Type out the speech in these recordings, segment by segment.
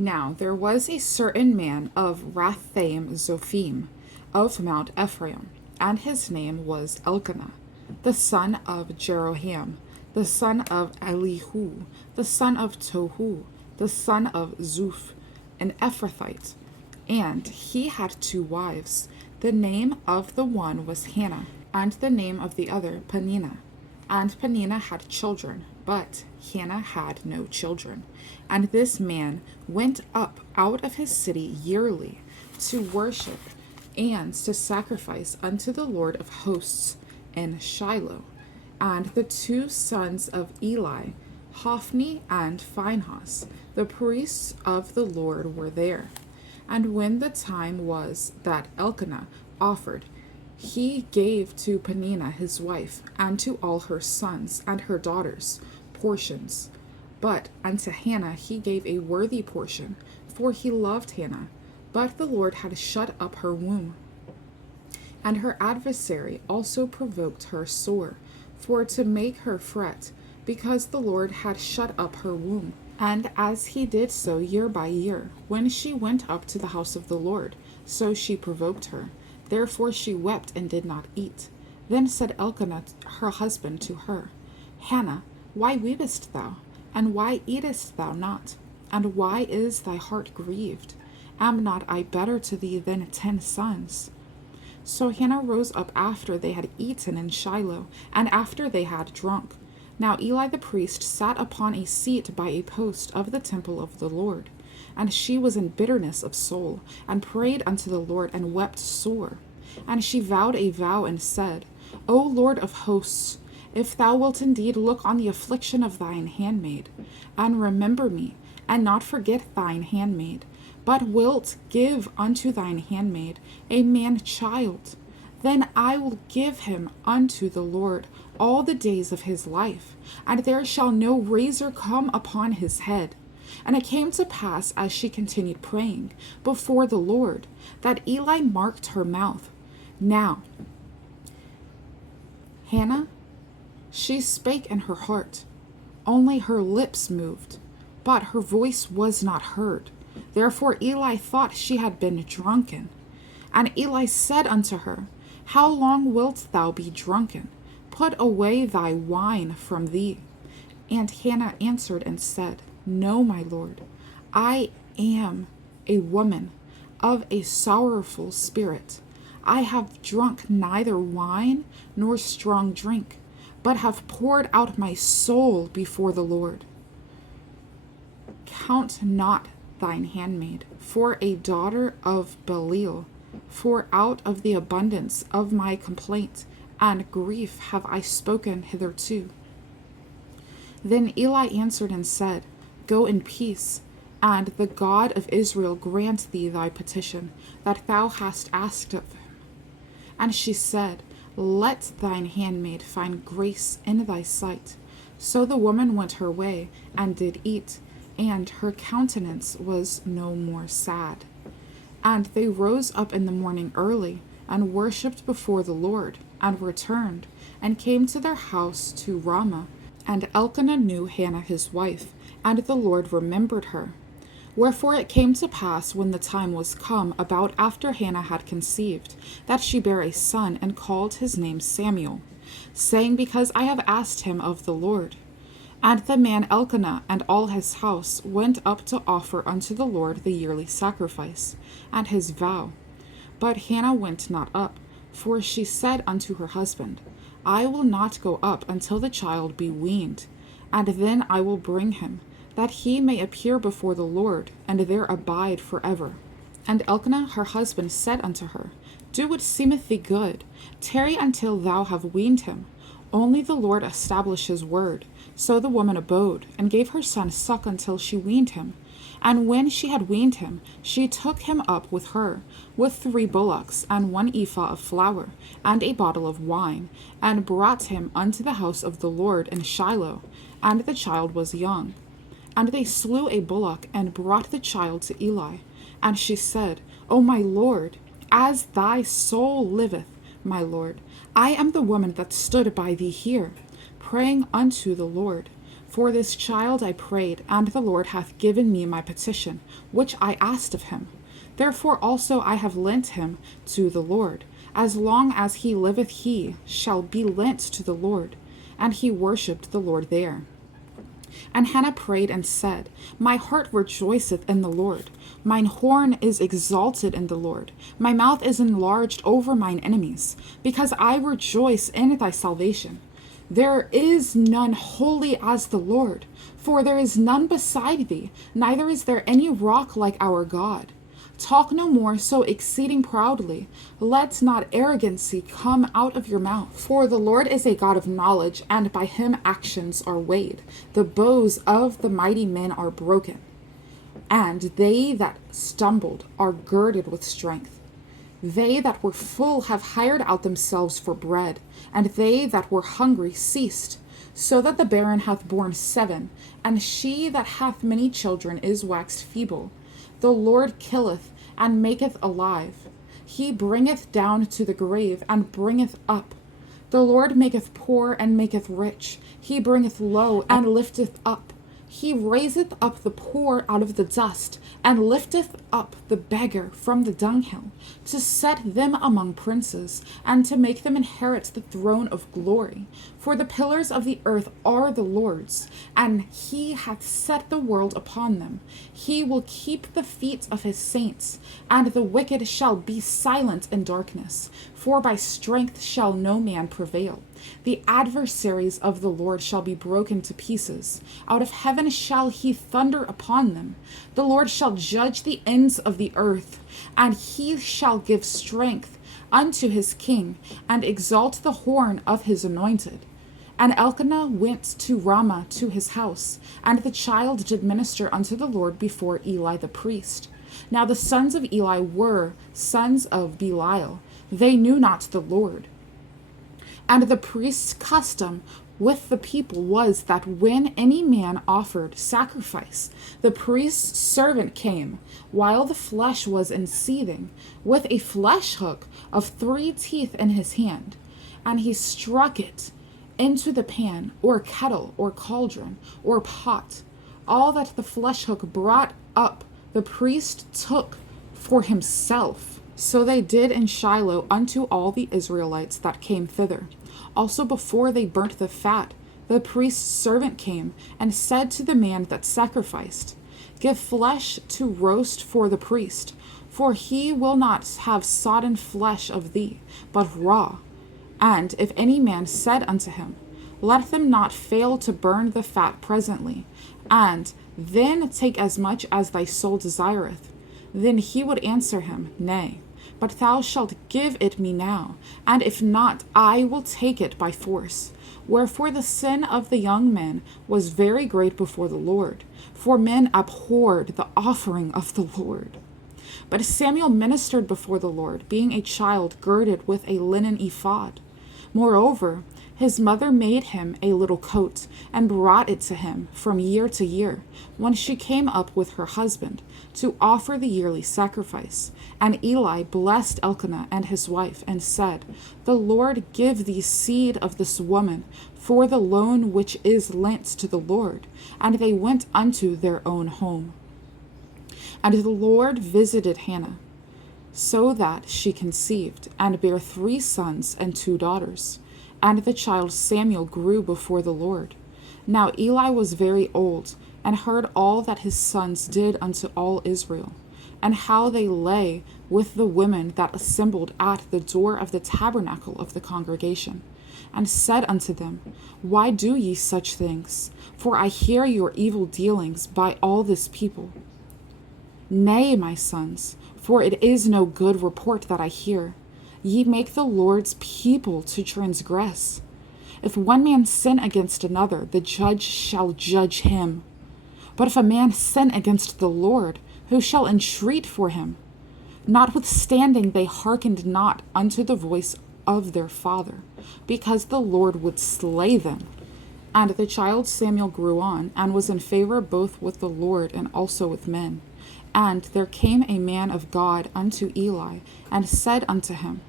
Now there was a certain man of Rathaim Zophim, of Mount Ephraim, and his name was Elkanah, the son of Jeroham, the son of Elihu, the son of Tohu, the son of Zuph, an Ephrathite. And he had two wives. The name of the one was Hannah, and the name of the other Peninnah. And Peninnah had children, but Hannah had no children. And this man went up out of his city yearly to worship and to sacrifice unto the Lord of hosts in Shiloh. And the two sons of Eli, Hophni and Phinehas, the priests of the Lord, were there. And when the time was that Elkanah offered, he gave to Peninnah his wife, and to all her sons and her daughters portions. But unto Hannah he gave a worthy portion, for he loved Hannah. But the Lord had shut up her womb. And her adversary also provoked her sore, for to make her fret, because the Lord had shut up her womb. And as he did so year by year, when she went up to the house of the Lord, so she provoked her. Therefore she wept and did not eat. Then said Elkanah her husband to her, Hannah, why weepest thou? And why eatest thou not? And why is thy heart grieved? Am not I better to thee than 10 sons? So Hannah rose up after they had eaten in Shiloh, and after they had drunk. Now Eli the priest sat upon a seat by a post of the temple of the Lord. And she was in bitterness of soul, and prayed unto the Lord, and wept sore. And she vowed a vow, and said, O Lord of hosts, if thou wilt indeed look on the affliction of thine handmaid, and remember me, and not forget thine handmaid, but wilt give unto thine handmaid a man child, then I will give him unto the Lord all the days of his life, and there shall no razor come upon his head. And it came to pass, as she continued praying before the Lord, that Eli marked her mouth. Now Hannah, she spake in her heart, only her lips moved, but her voice was not heard. Therefore Eli thought she had been drunken. And Eli said unto her, How long wilt thou be drunken? Put away thy wine from thee. And Hannah answered and said, No, my Lord, I am a woman of a sorrowful spirit. I have drunk neither wine nor strong drink, but have poured out my soul before the Lord. Count not thine handmaid for a daughter of Belial, for out of the abundance of my complaint and grief have I spoken hitherto. Then Eli answered and said, Go in peace, and the God of Israel grant thee thy petition that thou hast asked of him. And she said, Let thine handmaid find grace in thy sight. So the woman went her way, and did eat, and her countenance was no more sad. And they rose up in the morning early, and worshipped before the Lord, and returned, and came to their house to Ramah. And Elkanah knew Hannah his wife, and the Lord remembered her. Wherefore it came to pass, when the time was come, about after Hannah had conceived, that she bare a son, and called his name Samuel, saying, Because I have asked him of the Lord. And the man Elkanah and all his house went up to offer unto the Lord the yearly sacrifice, and his vow. But Hannah went not up, for she said unto her husband, I will not go up until the child be weaned, and then I will bring him, that he may appear before the Lord, and there abide forever. And Elkanah her husband said unto her, Do what seemeth thee good, tarry until thou have weaned him. Only the Lord establish his word. So the woman abode, and gave her son suck until she weaned him. And when she had weaned him, she took him up with her, with 3 bullocks, and 1 ephah of flour, and a bottle of wine, and brought him unto the house of the Lord in Shiloh. And the child was young. And they slew a bullock, and brought the child to Eli. And she said, O my Lord, as thy soul liveth, my Lord, I am the woman that stood by thee here, praying unto the Lord. For this child I prayed, and the Lord hath given me my petition, which I asked of him. Therefore also I have lent him to the Lord. As long as he liveth, he shall be lent to the Lord. And he worshipped the Lord there. And Hannah prayed and said, My heart rejoiceth in the Lord. Mine horn is exalted in the Lord. My mouth is enlarged over mine enemies, because I rejoice in thy salvation. There is none holy as the Lord, for there is none beside thee, neither is there any rock like our God. Talk no more so exceeding proudly. Let not arrogancy come out of your mouth. For the Lord is a God of knowledge, and by him actions are weighed. The bows of the mighty men are broken, and they that stumbled are girded with strength. They that were full have hired out themselves for bread, and they that were hungry ceased. So that the barren hath borne 7, and she that hath many children is waxed feeble. The Lord killeth and maketh alive. He bringeth down to the grave and bringeth up. The Lord maketh poor and maketh rich. He bringeth low and lifteth up. He raiseth up the poor out of the dust, and lifteth up the beggar from the dunghill, to set them among princes, and to make them inherit the throne of glory. For the pillars of the earth are the Lord's, and he hath set the world upon them. He will keep the feet of his saints, and the wicked shall be silent in darkness, for by strength shall no man prevail. The adversaries of the Lord shall be broken to pieces. Out of heaven shall he thunder upon them. The Lord shall judge the ends of the earth, and he shall give strength unto his king, and exalt the horn of his anointed. And Elkanah went to Ramah to his house, and the child did minister unto the Lord before Eli the priest. Now the sons of Eli were sons of Belial. They knew not the Lord. And the priest's custom with the people was that when any man offered sacrifice, the priest's servant came, while the flesh was in seething, with a flesh hook of 3 teeth in his hand, and he struck it into the pan, or kettle, or cauldron, or pot. All that the flesh hook brought up, the priest took for himself. So they did in Shiloh unto all the Israelites that came thither. Also before they burnt the fat, the priest's servant came and said to the man that sacrificed, Give flesh to roast for the priest, for he will not have sodden flesh of thee, but raw. And if any man said unto him, Let them not fail to burn the fat presently, and then take as much as thy soul desireth, then he would answer him, Nay, but thou shalt give it me now, and if not, I will take it by force. Wherefore the sin of the young men was very great before the Lord, for men abhorred the offering of the Lord. But Samuel ministered before the Lord, being a child girded with a linen ephod. Moreover, his mother made him a little coat, and brought it to him from year to year, when she came up with her husband, to offer the yearly sacrifice. And Eli blessed Elkanah and his wife, and said, The Lord give thee seed of this woman, for the loan which is lent to the Lord. And they went unto their own home. And the Lord visited Hannah, so that she conceived, and bare 3 sons and 2 daughters. And the child Samuel grew before the Lord. Now Eli was very old, and heard all that his sons did unto all Israel, and how they lay with the women that assembled at the door of the tabernacle of the congregation, and said unto them, Why do ye such things? For I hear your evil dealings by all this people. Nay, my sons, for it is no good report that I hear. Ye make the Lord's people to transgress. If one man sin against another, the judge shall judge him. But if a man sin against the Lord, who shall entreat for him? Notwithstanding they hearkened not unto the voice of their father, because the Lord would slay them. And the child Samuel grew on, and was in favor both with the Lord and also with men. And there came a man of God unto Eli, and said unto him,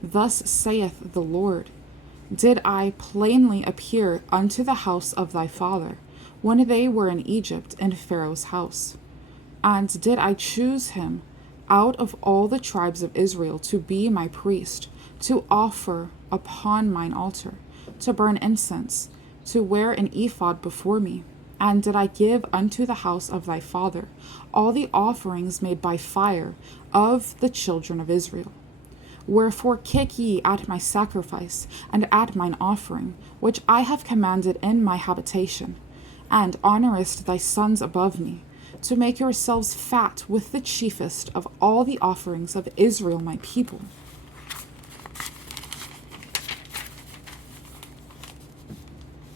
Thus saith the Lord, Did I plainly appear unto the house of thy father, when they were in Egypt in Pharaoh's house. And did I choose him out of all the tribes of Israel to be my priest, to offer upon mine altar, to burn incense, to wear an ephod before me. And did I give unto the house of thy father all the offerings made by fire of the children of Israel. Wherefore kick ye at my sacrifice, and at mine offering, which I have commanded in my habitation, and honorest thy sons above me, to make yourselves fat with the chiefest of all the offerings of Israel my people.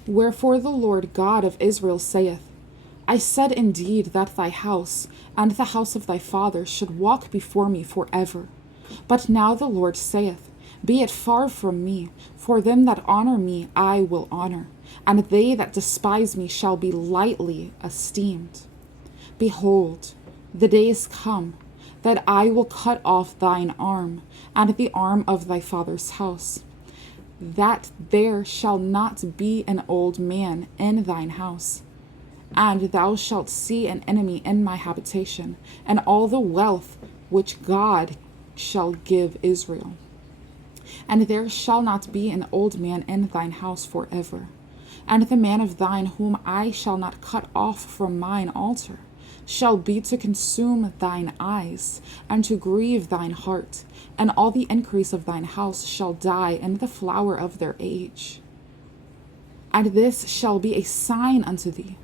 Wherefore the Lord God of Israel saith, I said indeed that thy house and the house of thy father should walk before me forever. But now the Lord saith, Be it far from me, for them that honor me I will honor, and they that despise me shall be lightly esteemed. Behold, the day is come, that I will cut off thine arm, and the arm of thy father's house, that there shall not be an old man in thine house. And thou shalt see an enemy in my habitation, and all the wealth which God shall give Israel. And there shall not be an old man in thine house forever. And the man of thine whom I shall not cut off from mine altar shall be to consume thine eyes, and to grieve thine heart, and all the increase of thine house shall die in the flower of their age. And this shall be a sign unto thee,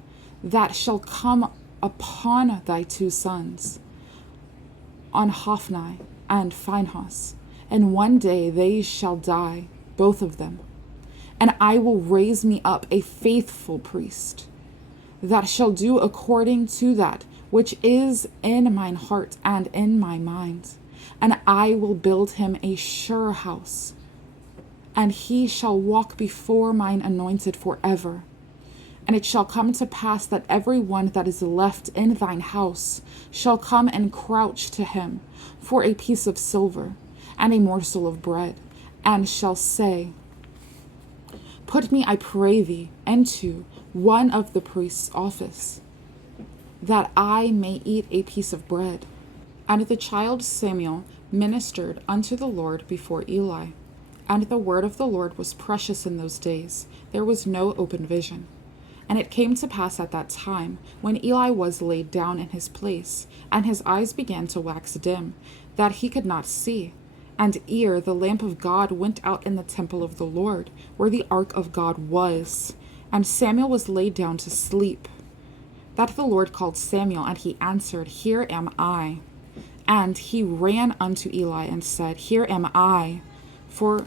that shall come upon thy two sons, on Hophni and Phinehas, and one day they shall die, both of them. And I will raise me up a faithful priest, that shall do according to that which is in mine heart and in my mind. And I will build him a sure house, and he shall walk before mine anointed forever. And it shall come to pass that every one that is left in thine house shall come and crouch to him for a piece of silver and a morsel of bread, and shall say, Put me, I pray thee, into one of the priest's office, that I may eat a piece of bread. And the child Samuel ministered unto the Lord before Eli. And the word of the Lord was precious in those days. There was no open vision. And it came to pass at that time, when Eli was laid down in his place, and his eyes began to wax dim, that he could not see. And ere the lamp of God went out in the temple of the Lord, where the ark of God was, and Samuel was laid down to sleep, that the Lord called Samuel, and he answered, Here am I. And he ran unto Eli and said, Here am I. For